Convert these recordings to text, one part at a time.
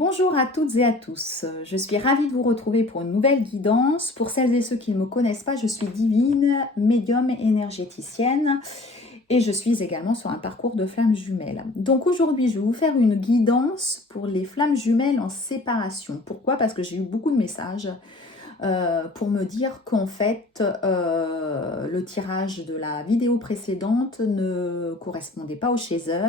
Bonjour à toutes et à tous, je suis ravie de vous retrouver pour une nouvelle guidance. Pour celles et ceux qui ne me connaissent pas, je suis divine, médium et énergéticienne et je suis également sur un parcours de flammes jumelles. Donc aujourd'hui, je vais vous faire une guidance pour les flammes jumelles en séparation. Pourquoi? Parce que j'ai eu beaucoup de messages pour me dire qu'en fait, le tirage de la vidéo précédente ne correspondait pas au chaser.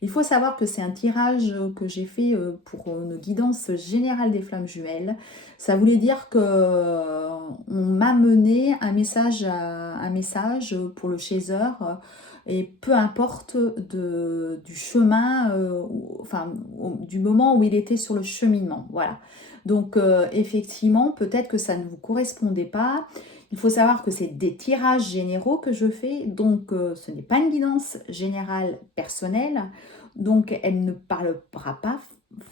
Il faut savoir que c'est un tirage que j'ai fait pour une guidance générale des flammes jumelles. Ça voulait dire que on m'a mené un message pour le chaser. Et peu importe du chemin, du moment où il était sur le cheminement. Voilà. Donc effectivement, peut-être que ça ne vous correspondait pas. Il faut savoir que c'est des tirages généraux que je fais, donc ce n'est pas une guidance générale personnelle, donc elle ne parlera pas,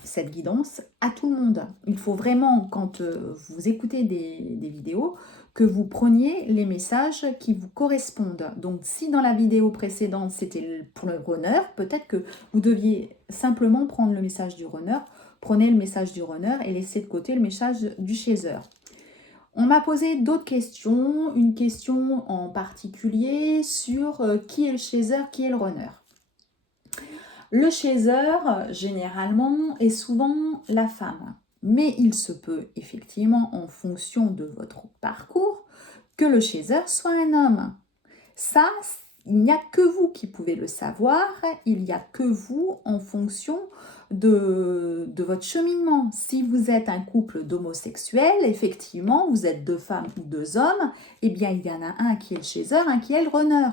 cette guidance, à tout le monde. Il faut vraiment, quand vous écoutez des vidéos, que vous preniez les messages qui vous correspondent. Donc si dans la vidéo précédente c'était pour le runner, peut-être que vous deviez simplement prendre le message du runner. Prenez le message du runner et laissez de côté le message du chaser. On m'a posé d'autres questions, une question en particulier sur qui est le chaser, qui est le runner. Le chaser, généralement, est souvent la femme. Mais il se peut effectivement, en fonction de votre parcours, que le chaser soit un homme. Ça, il n'y a que vous qui pouvez le savoir, il n'y a que vous en fonction de votre cheminement. Si vous êtes un couple d'homosexuels, effectivement, vous êtes deux femmes ou deux hommes, eh bien il y en a un qui est le chaser, un qui est le runner.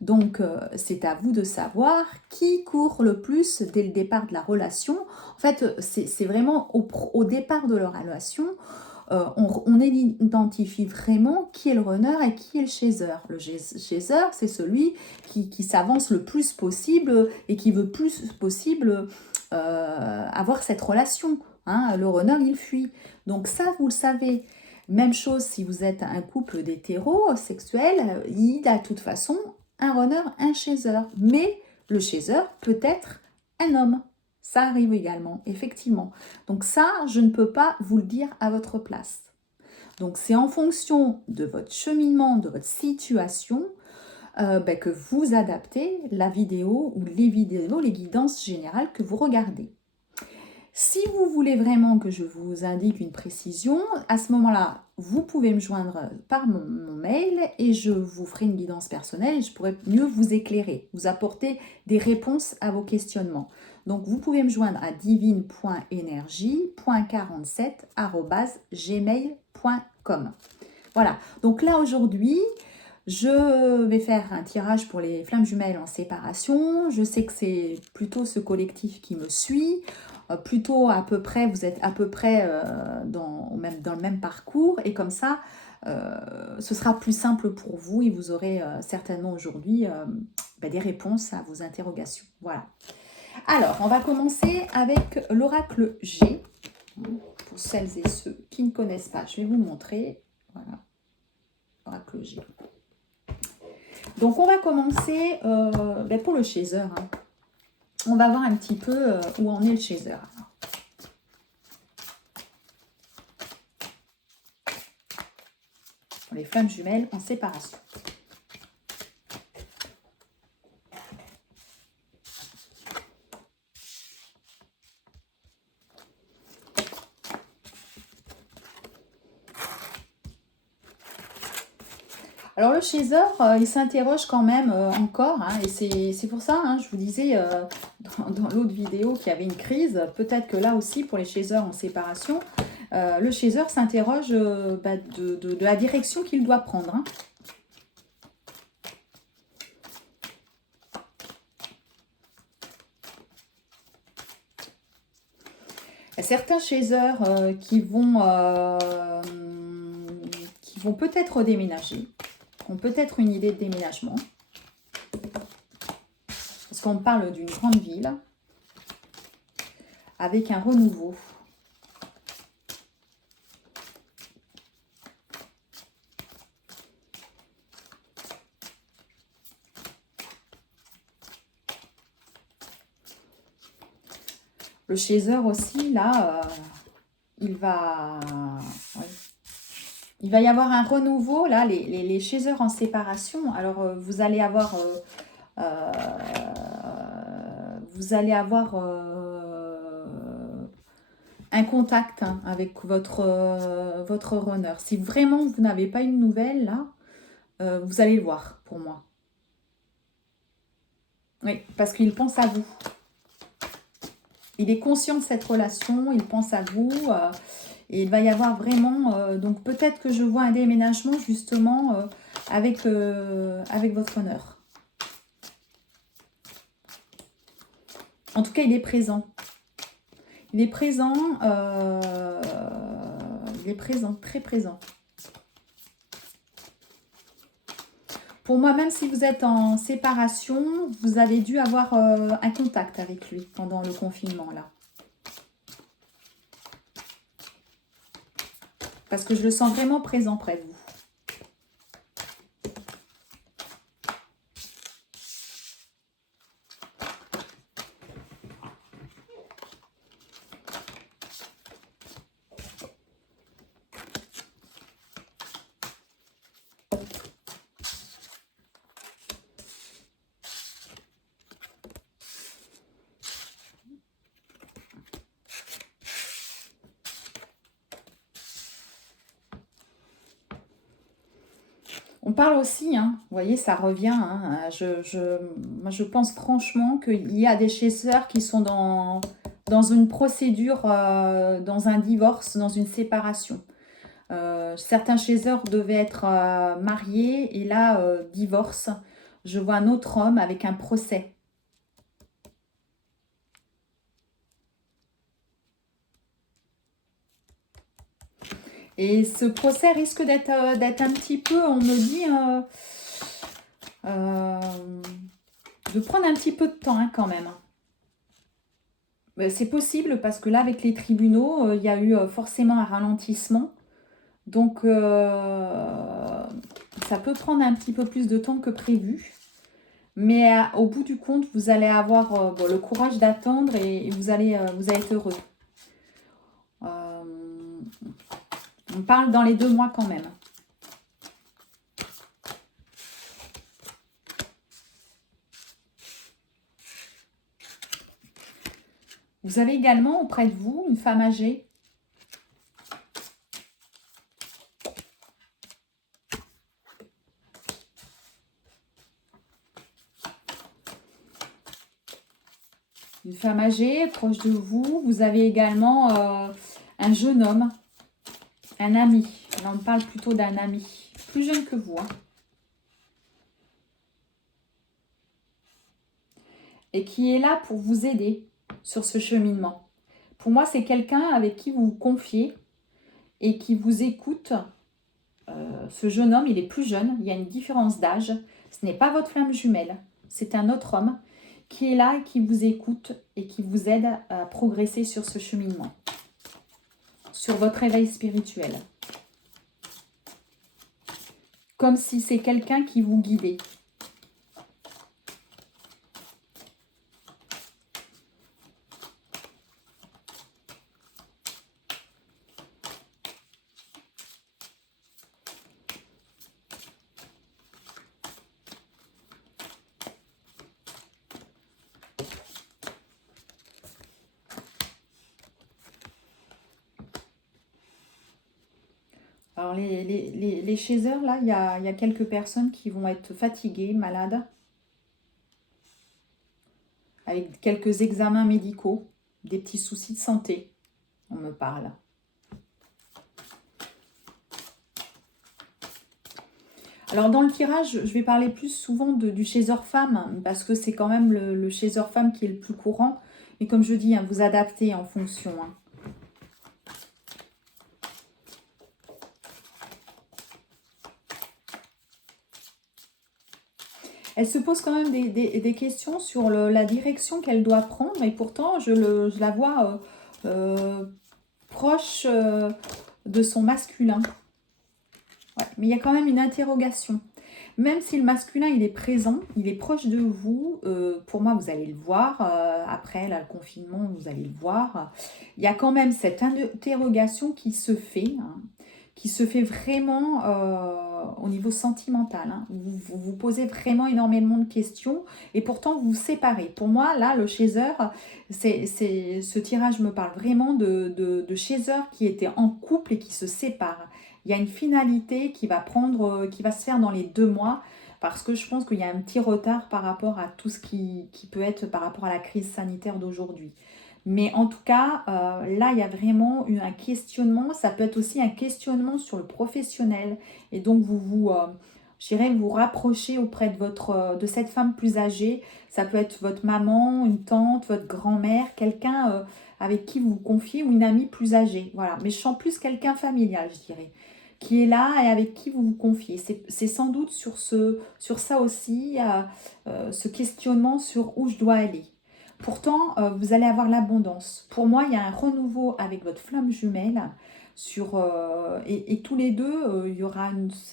Donc c'est à vous de savoir qui court le plus dès le départ de la relation. En fait, c'est vraiment au départ de la relation, on identifie vraiment qui est le runner et qui est le chaser. Le chaser, c'est celui qui s'avance le plus possible et qui veut plus possible avoir cette relation. Hein. Le runner, il fuit. Donc ça, vous le savez. Même chose si vous êtes un couple d'hétérosexuels, il a de toute façon un runner, un chaser. Mais le chaser peut être un homme. Ça arrive également, effectivement. Donc ça, je ne peux pas vous le dire à votre place. Donc c'est en fonction de votre cheminement, de votre situation, que vous adaptez la vidéo ou les vidéos, les guidances générales que vous regardez. Si vous voulez vraiment que je vous indique une précision, à ce moment-là, vous pouvez me joindre par mon mail et je vous ferai une guidance personnelle et je pourrai mieux vous éclairer, vous apporter des réponses à vos questionnements. Donc, vous pouvez me joindre à divine.energie.47@gmail.com. Voilà. Donc là, aujourd'hui, je vais faire un tirage pour les flammes jumelles en séparation. Je sais que c'est plutôt ce collectif qui me suit. Plutôt à peu près, vous êtes à peu près dans le même parcours. Et comme ça, ce sera plus simple pour vous et vous aurez certainement aujourd'hui des réponses à vos interrogations. Voilà. Alors, on va commencer avec l'oracle G. Pour celles et ceux qui ne connaissent pas, je vais vous montrer. Voilà, l'oracle G. Donc, on va commencer pour le chaser. Hein. On va voir un petit peu où en est le chaser. Les flammes jumelles en séparation. Alors le chaser, il s'interroge quand même encore, hein, et c'est pour ça, hein, je vous disais dans l'autre vidéo qu'il y avait une crise, peut-être que là aussi pour les chasers en séparation, le chaser s'interroge de la direction qu'il doit prendre. Hein. Il y a certains chasers qui vont peut-être déménager, ont peut-être une idée de déménagement. Parce qu'on parle d'une grande ville avec un renouveau. Le chaser aussi, là, il va... ouais. Il va y avoir un renouveau, là, les chasers en séparation. Alors, vous allez avoir... euh, vous allez avoir un contact hein, avec votre runner. Si vraiment vous n'avez pas une nouvelle, là, vous allez le voir, pour moi. Oui, parce qu'il pense à vous. Il est conscient de cette relation, il pense à vous. Et il va y avoir vraiment... donc peut-être que je vois un déménagement justement avec votre honneur. En tout cas, il est présent. Il est présent. Il est présent, très présent. Pour moi, même si vous êtes en séparation, vous avez dû avoir un contact avec lui pendant le confinement, là. Parce que je le sens vraiment présent près de vous. On parle aussi, hein, vous voyez, ça revient. Hein, moi, je pense franchement qu'il y a des chasseurs qui sont dans une procédure, dans un divorce, dans une séparation. Certains chasseurs devaient être mariés et là, divorce. Je vois un autre homme avec un procès. Et ce procès risque d'être un petit peu, on me dit, de prendre un petit peu de temps hein, quand même. C'est possible parce que là, avec les tribunaux, il y a eu forcément un ralentissement. Donc, ça peut prendre un petit peu plus de temps que prévu. Mais au bout du compte, vous allez avoir bon, le courage d'attendre et vous allez être heureux. On parle dans les 2 mois quand même. Vous avez également auprès de vous une femme âgée. Une femme âgée proche de vous. Vous avez également un jeune homme, un ami. Là, on parle plutôt d'un ami, plus jeune que vous. Hein. Et qui est là pour vous aider sur ce cheminement. Pour moi, c'est quelqu'un avec qui vous vous confiez et qui vous écoute. Ce jeune homme, il est plus jeune, il y a une différence d'âge. Ce n'est pas votre flamme jumelle, c'est un autre homme qui est là et qui vous écoute et qui vous aide à progresser sur ce cheminement, sur votre éveil spirituel. Comme si c'est quelqu'un qui vous guidait. Alors, les chasers, là, il y a quelques personnes qui vont être fatiguées, malades, avec quelques examens médicaux, des petits soucis de santé, on me parle. Alors, dans le tirage, je vais parler plus souvent du chaser femme, parce que c'est quand même le chaser femme qui est le plus courant. Mais comme je dis, hein, vous adaptez en fonction. Hein. Elle se pose quand même des questions sur la direction qu'elle doit prendre. Et pourtant, je la vois proche de son masculin. Ouais, mais il y a quand même une interrogation. Même si le masculin, il est présent, il est proche de vous, pour moi, vous allez le voir. Après, là, le confinement, vous allez le voir. Il y a quand même cette interrogation qui se fait, hein, qui se fait vraiment au niveau sentimental. Hein. Vous vous posez vraiment énormément de questions et pourtant vous vous séparez. Pour moi, là, le chaser, ce tirage me parle vraiment de chaser qui étaient en couple et qui se séparent. Il y a une finalité qui va qui va se faire dans les 2 mois parce que je pense qu'il y a un petit retard par rapport à tout ce qui peut être par rapport à la crise sanitaire d'aujourd'hui. Mais en tout cas, là, il y a vraiment un questionnement. Ça peut être aussi un questionnement sur le professionnel. Et donc, je dirais, vous rapprochez auprès de cette femme plus âgée. Ça peut être votre maman, une tante, votre grand-mère, quelqu'un avec qui vous vous confiez ou une amie plus âgée. Voilà. Mais je sens plus quelqu'un familial, je dirais, qui est là et avec qui vous vous confiez. C'est sans doute sur ça aussi, ce questionnement sur où je dois aller. Pourtant, vous allez avoir l'abondance. Pour moi, il y a un renouveau avec votre flamme jumelle. Et tous les deux, il y aura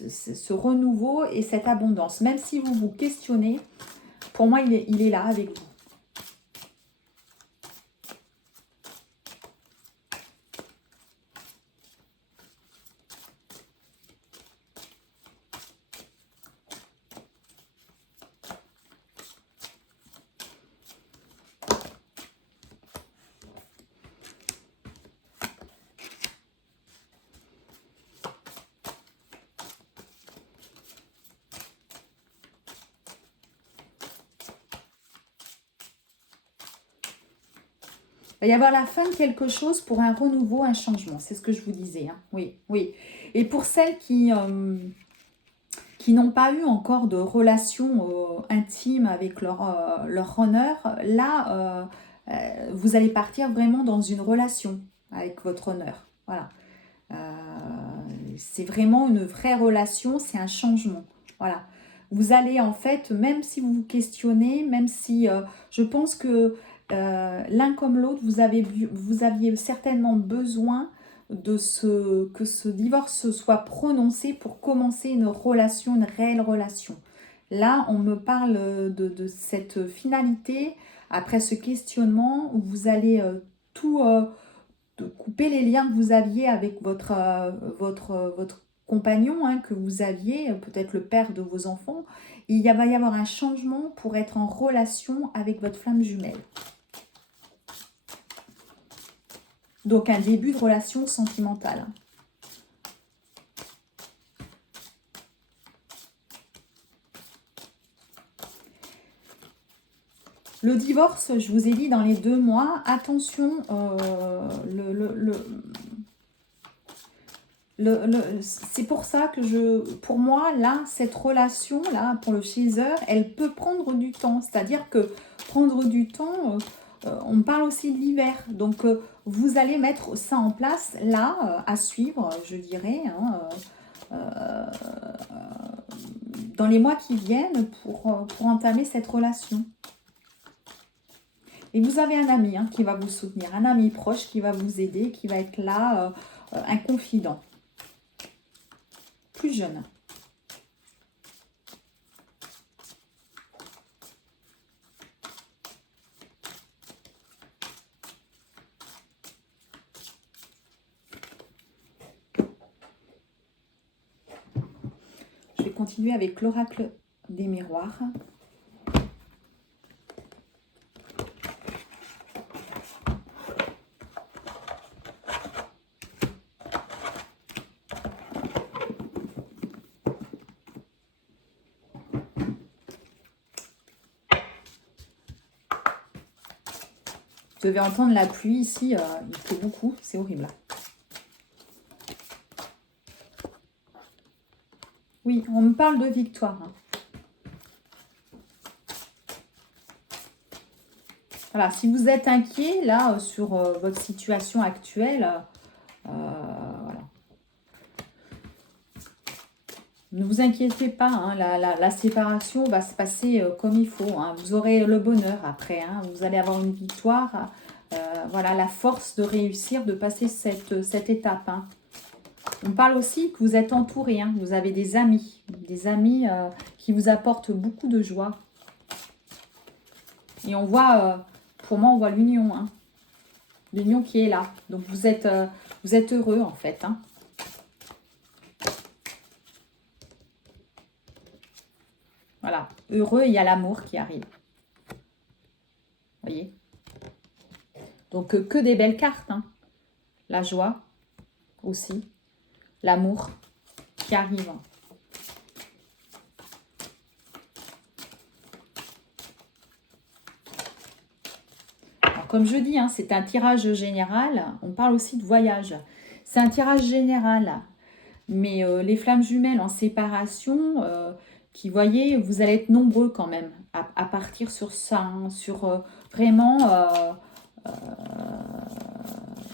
ce renouveau et cette abondance. Même si vous vous questionnez, pour moi, il est là avec vous. Il va y avoir la fin de quelque chose pour un renouveau, un changement. C'est ce que je vous disais. Hein. Oui, oui. Et pour celles qui n'ont pas eu encore de relation intime avec leur honneur, là, vous allez partir vraiment dans une relation avec votre honneur. Voilà. Euh, c'est vraiment une vraie relation, c'est un changement. Voilà. Vous allez en fait, même si vous vous questionnez, même si je pense que l'un comme l'autre, vous aviez certainement besoin que ce divorce soit prononcé pour commencer une relation, une réelle relation. Là, on me parle de cette finalité, après ce questionnement, où vous allez tout de couper les liens que vous aviez avec votre compagnon, hein, que vous aviez, peut-être le père de vos enfants. Va y avoir un changement pour être en relation avec votre flamme jumelle. Donc un début de relation sentimentale. Le divorce, je vous ai dit dans les 2 mois, attention, c'est pour ça que pour moi, là, cette relation-là, pour le chaser, elle peut prendre du temps. C'est-à-dire que prendre du temps, on parle aussi de l'hiver. Donc, vous allez mettre ça en place, là, à suivre, je dirais, hein, dans les mois qui viennent pour entamer cette relation. Et vous avez un ami hein, qui va vous soutenir, un ami proche qui va vous aider, qui va être là, un confident. Plus jeune. Je vais continuer avec l'oracle des miroirs. Vous devez entendre la pluie ici, il pleut beaucoup, c'est horrible. Oui, on me parle de victoire. Hein. Voilà, si vous êtes inquiet là sur votre situation actuelle, voilà. Ne vous inquiétez pas, hein, la séparation va se passer comme il faut. Hein. Vous aurez le bonheur après, hein. Vous allez avoir une victoire. Voilà, la force de réussir, de passer cette étape. Hein. On parle aussi que vous êtes entouré, hein, vous avez des amis qui vous apportent beaucoup de joie. Et on voit, pour moi, on voit l'union, hein, l'union qui est là. Donc vous êtes heureux en fait, hein. Voilà, heureux, il y a l'amour qui arrive. Vous voyez? Donc que des belles cartes, hein. La joie aussi, l'amour qui arrive. Alors, comme je dis, hein, c'est un tirage général. On parle aussi de voyage. C'est un tirage général. Mais les flammes jumelles en séparation, qui, voyez, vous allez être nombreux quand même à partir sur ça, hein, sur vraiment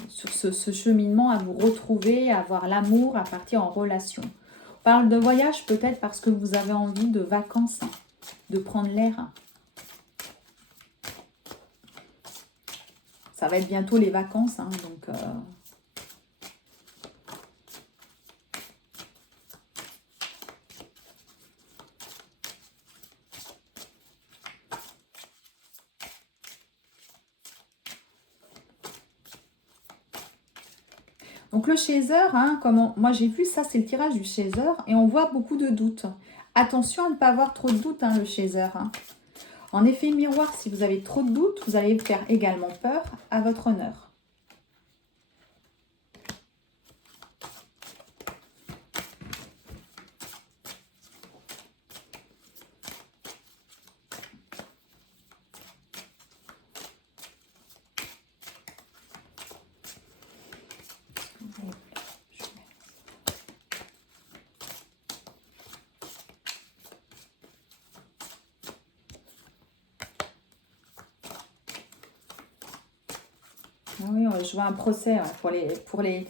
sur ce cheminement, à vous retrouver, à avoir l'amour, à partir en relation. On parle de voyage peut-être parce que vous avez envie de vacances, hein, de prendre l'air. Ça va être bientôt les vacances, hein, donc... Donc le chaser, hein, moi j'ai vu ça, c'est le tirage du chaser, et on voit beaucoup de doutes. Attention à ne pas avoir trop de doutes, hein, le chaser. Hein. En effet miroir, si vous avez trop de doutes, vous allez faire également peur à votre honneur. Oui, je vois un procès pour les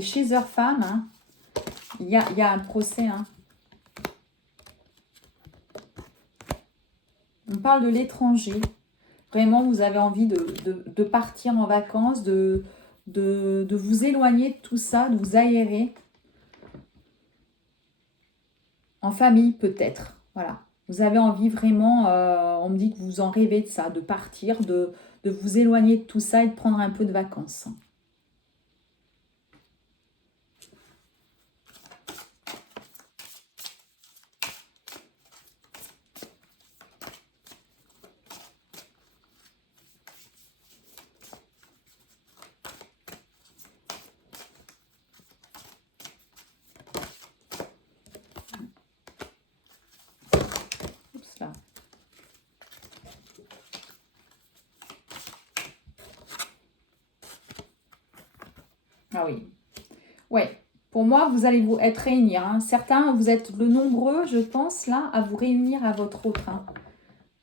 chasers femmes. Hein. Il y a un procès. Hein. On parle de l'étranger. Vraiment, vous avez envie de partir en vacances, de vous éloigner de tout ça, de vous aérer. En famille, peut-être. Voilà. Vous avez envie vraiment, on me dit que vous en rêvez de ça, de partir, de vous éloigner de tout ça et de prendre un peu de vacances. Oups là. Ah oui. Ouais. Pour moi, vous allez vous être réunir. Hein. Certains, vous êtes le nombreux, je pense, là, à vous réunir à votre autre. Hein.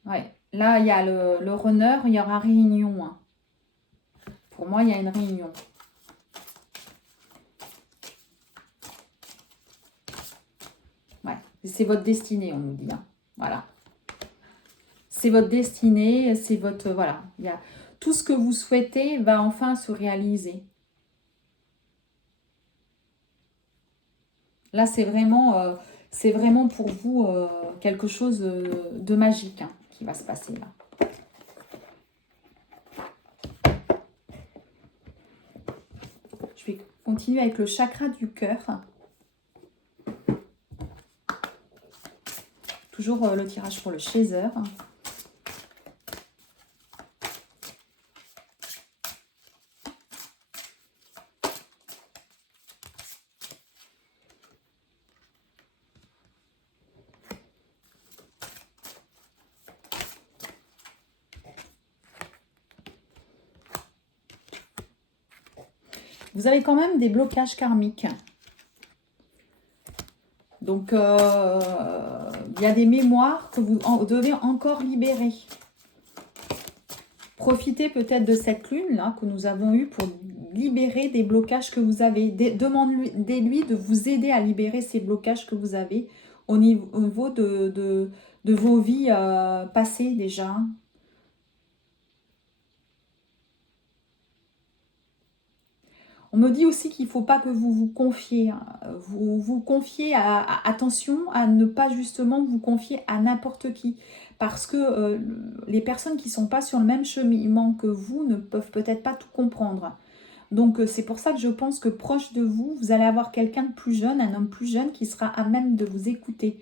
Ouais. Là, il y a le runner, il y aura réunion. Hein. Pour moi, il y a une réunion. Ouais. C'est votre destinée, on nous dit. Hein. Voilà. C'est votre destinée, c'est votre... Voilà. Il y a, tout ce que vous souhaitez va enfin se réaliser. Là, c'est vraiment pour vous quelque chose de magique, hein, qui va se passer là. Je vais continuer avec le chakra du cœur. Toujours le tirage pour le chaser. Vous avez quand même des blocages karmiques. Donc, il y a des mémoires que vous devez encore libérer. Profitez peut-être de cette lune là que nous avons eue pour libérer des blocages que vous avez. Demandez-lui de vous aider à libérer ces blocages que vous avez au niveau de vos vies passées déjà. On On me dit aussi qu'il ne faut pas que vous vous confiez. Hein. Vous confiez attention à ne pas justement vous confier à n'importe qui. Parce que les personnes qui ne sont pas sur le même cheminement que vous ne peuvent peut-être pas tout comprendre. Donc c'est pour ça que je pense que proche de vous, vous allez avoir quelqu'un de plus jeune, un homme plus jeune qui sera à même de vous écouter.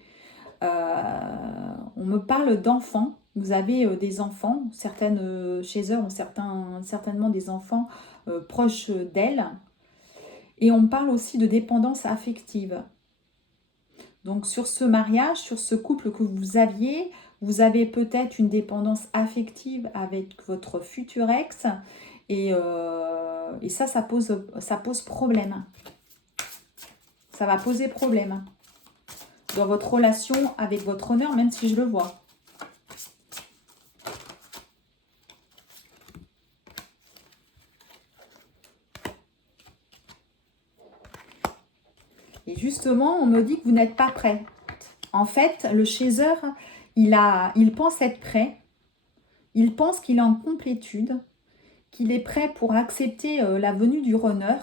On me parle d'enfants. Vous avez des enfants, certaines chez eux ont certainement des enfants proches d'elles. Et on parle aussi de dépendance affective. Donc sur ce mariage, sur ce couple que vous aviez, vous avez peut-être une dépendance affective avec votre futur ex. Et ça pose problème. Ça va poser problème dans votre relation avec votre honneur, même si je le vois. Et justement, on me dit que vous n'êtes pas prêt. En fait, le chaser, il pense être prêt. Il pense qu'il est en complétude, qu'il est prêt pour accepter la venue du runner.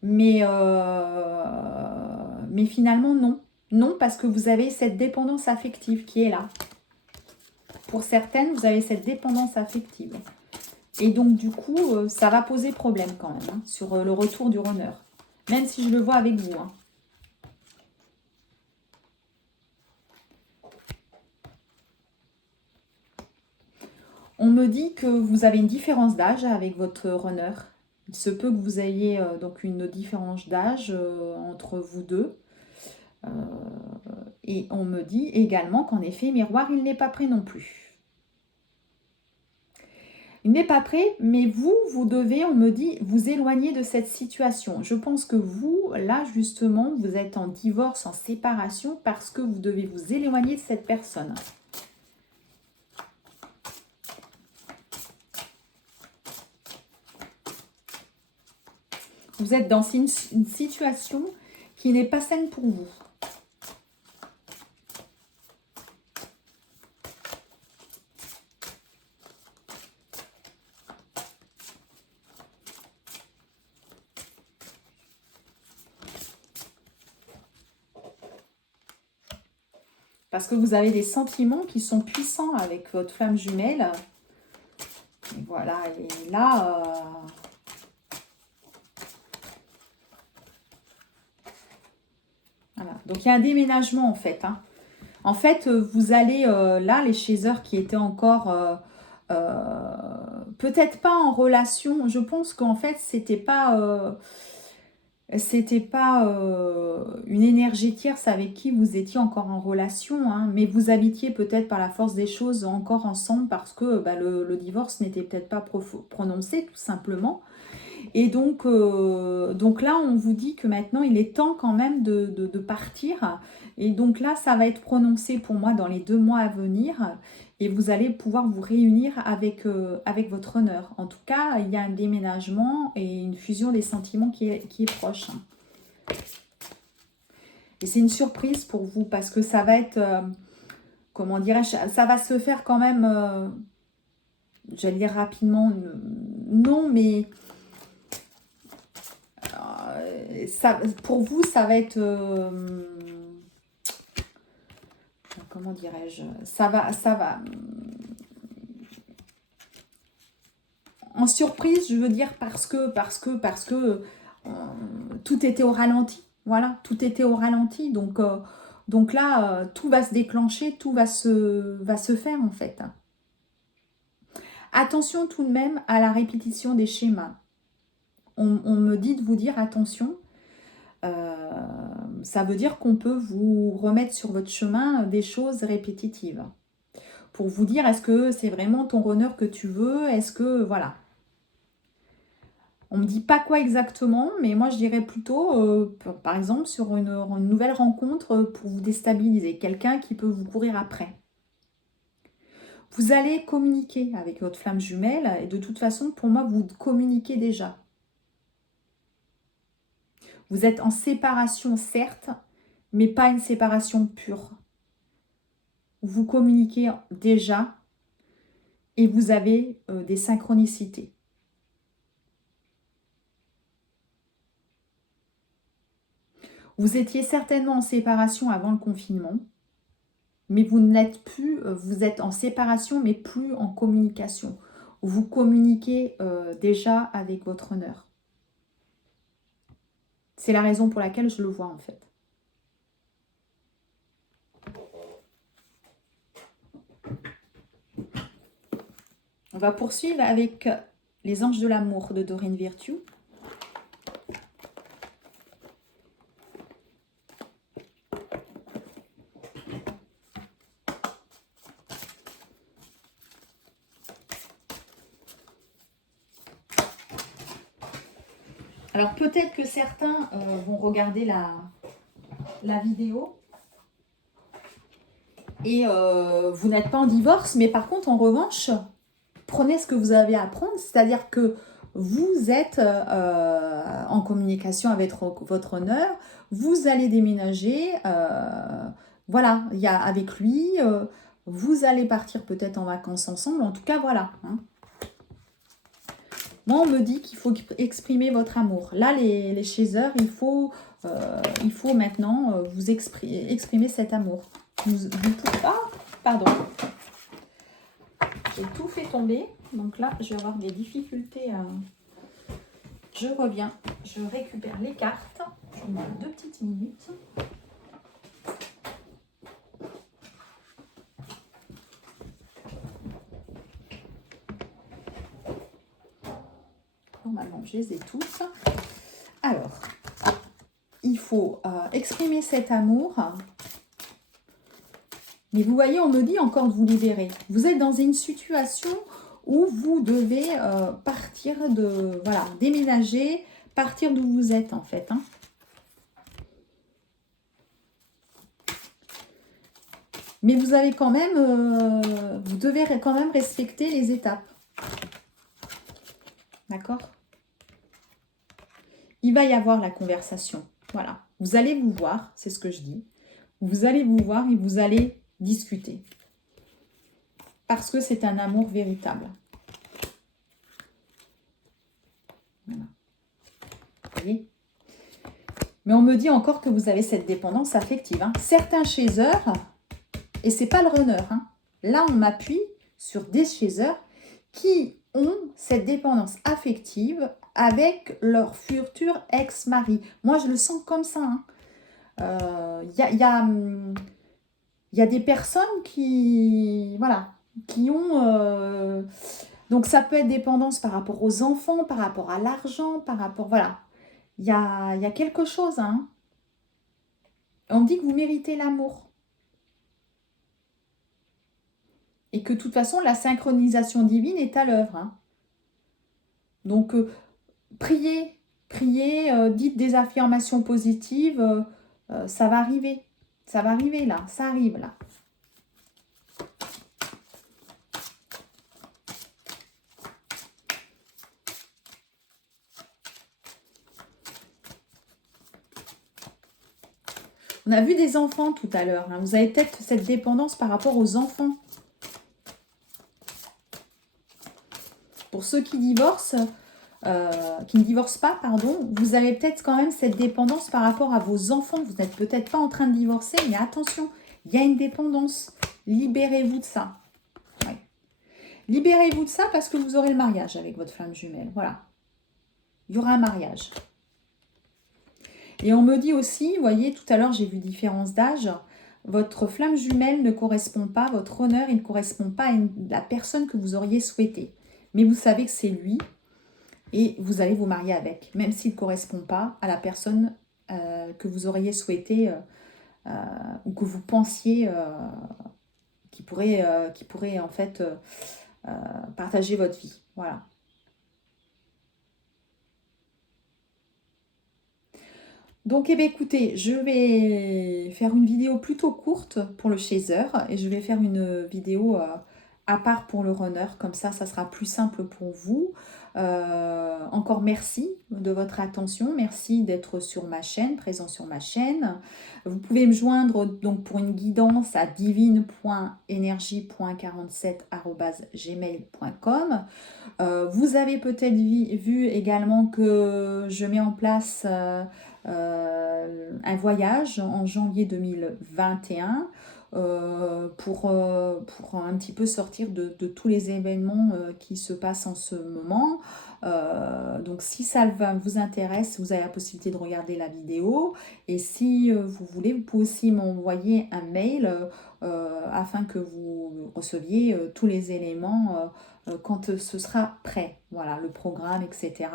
Mais finalement, non. Non, parce que vous avez cette dépendance affective qui est là. Pour certaines, vous avez cette dépendance affective. Et donc, du coup, ça va poser problème quand même hein, sur le retour du runner. Même si je le vois avec vous. Hein. On me dit que vous avez une différence d'âge avec votre runner. Il se peut que vous ayez donc une différence d'âge entre vous deux. Et on me dit également qu'en effet, miroir, il n'est pas prêt non plus. Il n'est pas prêt, mais vous devez, on me dit, vous éloigner de cette situation. Je pense que vous, là, justement, vous êtes en divorce, en séparation, parce que vous devez vous éloigner de cette personne. Vous êtes dans une situation qui n'est pas saine pour vous. Parce que vous avez des sentiments qui sont puissants avec votre flamme jumelle. Et voilà, et là... Voilà. Donc, il y a un déménagement, en fait. Hein. En fait, vous allez, là, les chasers qui étaient encore... peut-être pas en relation. Je pense qu'en fait, c'était pas une énergie tierce avec qui vous étiez encore en relation, hein, mais vous habitiez peut-être par la force des choses encore ensemble parce que bah, le divorce n'était peut-être pas prononcé tout simplement. Et donc là, on vous dit que maintenant, il est temps quand même de partir. Et donc là, ça va être prononcé pour moi dans les 2 mois à venir. Et vous allez pouvoir vous réunir avec votre honneur. En tout cas, il y a un déménagement et une fusion des sentiments qui est proche. Et c'est une surprise pour vous parce que ça va être, comment dirais-je, ça va se faire quand même, j'allais dire rapidement, non, mais ça, pour vous, ça va être, comment dirais-je, ça va, en surprise, je veux dire parce que tout était au ralenti. Voilà, tout était au ralenti. Donc là, tout va se déclencher, tout va se faire en fait. Attention tout de même à la répétition des schémas. On me dit de vous dire attention. Ça veut dire qu'on peut vous remettre sur votre chemin des choses répétitives. Pour vous dire, est-ce que c'est vraiment ton runner que tu veux? Est-ce que, voilà. On ne me dit pas quoi exactement, mais moi je dirais plutôt, par exemple, sur une nouvelle rencontre pour vous déstabiliser. Quelqu'un qui peut vous courir après. Vous allez communiquer avec votre flamme jumelle et de toute façon, pour moi, vous communiquez déjà. Vous êtes en séparation, certes, mais pas une séparation pure. Vous communiquez déjà et vous avez des synchronicités. Vous étiez certainement en séparation avant le confinement, mais vous n'êtes plus, vous êtes en séparation, mais plus en communication. Vous communiquez déjà avec votre honneur. C'est la raison pour laquelle je le vois en fait. On va poursuivre avec les anges de l'amour de Doreen Virtue. Alors peut-être que certains vont regarder la vidéo et vous n'êtes pas en divorce, mais par contre en revanche, prenez ce que vous avez à prendre, c'est-à-dire que vous êtes en communication avec votre honneur, vous allez déménager, voilà, il y a avec lui, vous allez partir peut-être en vacances ensemble, en tout cas voilà. Hein. Moi, on me dit qu'il faut exprimer votre amour. Là, les chasers, il faut maintenant vous exprimer cet amour. Ah, pardon. J'ai tout fait tomber. Donc là, je vais avoir des difficultés. Je reviens. Je récupère les cartes. Je vous demande 2 petites minutes. Normalement, je les ai tous. Alors, il faut exprimer cet amour. Mais vous voyez, on me dit encore de vous libérer. Vous êtes dans une situation où vous devez partir de... Voilà, déménager, partir d'où vous êtes en fait. Hein. Mais vous avez quand même... vous devez quand même respecter les étapes. D'accord? Il va y avoir la conversation. Voilà. Vous allez vous voir, c'est ce que je dis. Vous allez vous voir et vous allez discuter. Parce que c'est un amour véritable. Voilà. Vous voyez? Mais on me dit encore que vous avez cette dépendance affective. Hein. Certains chasers, et c'est pas le runner, hein. Là on m'appuie sur des chasers qui ont cette dépendance affective avec leur futur ex-mari. Moi je le sens comme ça. Hein. Y a des personnes qui, voilà, qui ont... donc ça peut être dépendance par rapport aux enfants, par rapport à l'argent, par rapport... Voilà. Il y a quelque chose. Hein. On me dit que vous méritez l'amour. Et que de toute façon, la synchronisation divine est à l'œuvre. Hein. Donc, priez, dites des affirmations positives. Ça va arriver. Ça va arriver là. Ça arrive là. On a vu des enfants tout à l'heure. Hein. Vous avez peut-être cette dépendance par rapport aux enfants. Pour ceux qui divorcent, qui ne divorcent pas, pardon, vous avez peut-être quand même cette dépendance par rapport à vos enfants. Vous n'êtes peut-être pas en train de divorcer, mais attention, il y a une dépendance. Libérez-vous de ça. Ouais. Libérez-vous de ça parce que vous aurez le mariage avec votre flamme jumelle. Voilà. Il y aura un mariage. Et on me dit aussi, vous voyez, tout à l'heure, j'ai vu différence d'âge. Votre flamme jumelle ne correspond pas, votre honneur, il ne correspond pas à la personne que vous auriez souhaité. Mais vous savez que c'est lui et vous allez vous marier avec, même s'il ne correspond pas à la personne que vous auriez souhaité ou que vous pensiez qui pourrait en fait partager votre vie. Voilà. Donc, eh bien, écoutez, je vais faire une vidéo plutôt courte pour le chaser et je vais faire une vidéo à part pour le runner. Comme ça sera plus simple pour vous. Encore merci de votre attention. Merci d'être sur ma chaîne, présent sur ma chaîne. Vous pouvez me joindre donc pour une guidance à divine.energie.47@gmail.com. Vous avez peut-être vu également que je mets en place un voyage en janvier 2021 pour un petit peu sortir de tous les événements qui se passent en ce moment. Donc si ça vous intéresse, vous avez la possibilité de regarder la vidéo. Et si vous voulez, vous pouvez aussi m'envoyer un mail afin que vous receviez tous les éléments quand ce sera prêt. Voilà, le programme, etc.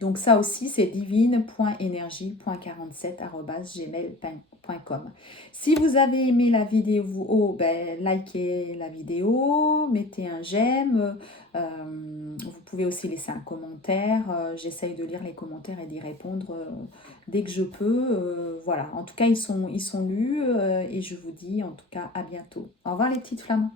Donc ça aussi, c'est divine.energie.47@gmail.com. Si vous avez aimé la vidéo, ben, likez la vidéo, mettez un j'aime. Vous pouvez aussi laisser un commentaire. J'essaye de lire les commentaires et d'y répondre dès que je peux. Voilà, en tout cas, ils sont lus et je vous dis en tout cas à bientôt. Au revoir les petites flammes.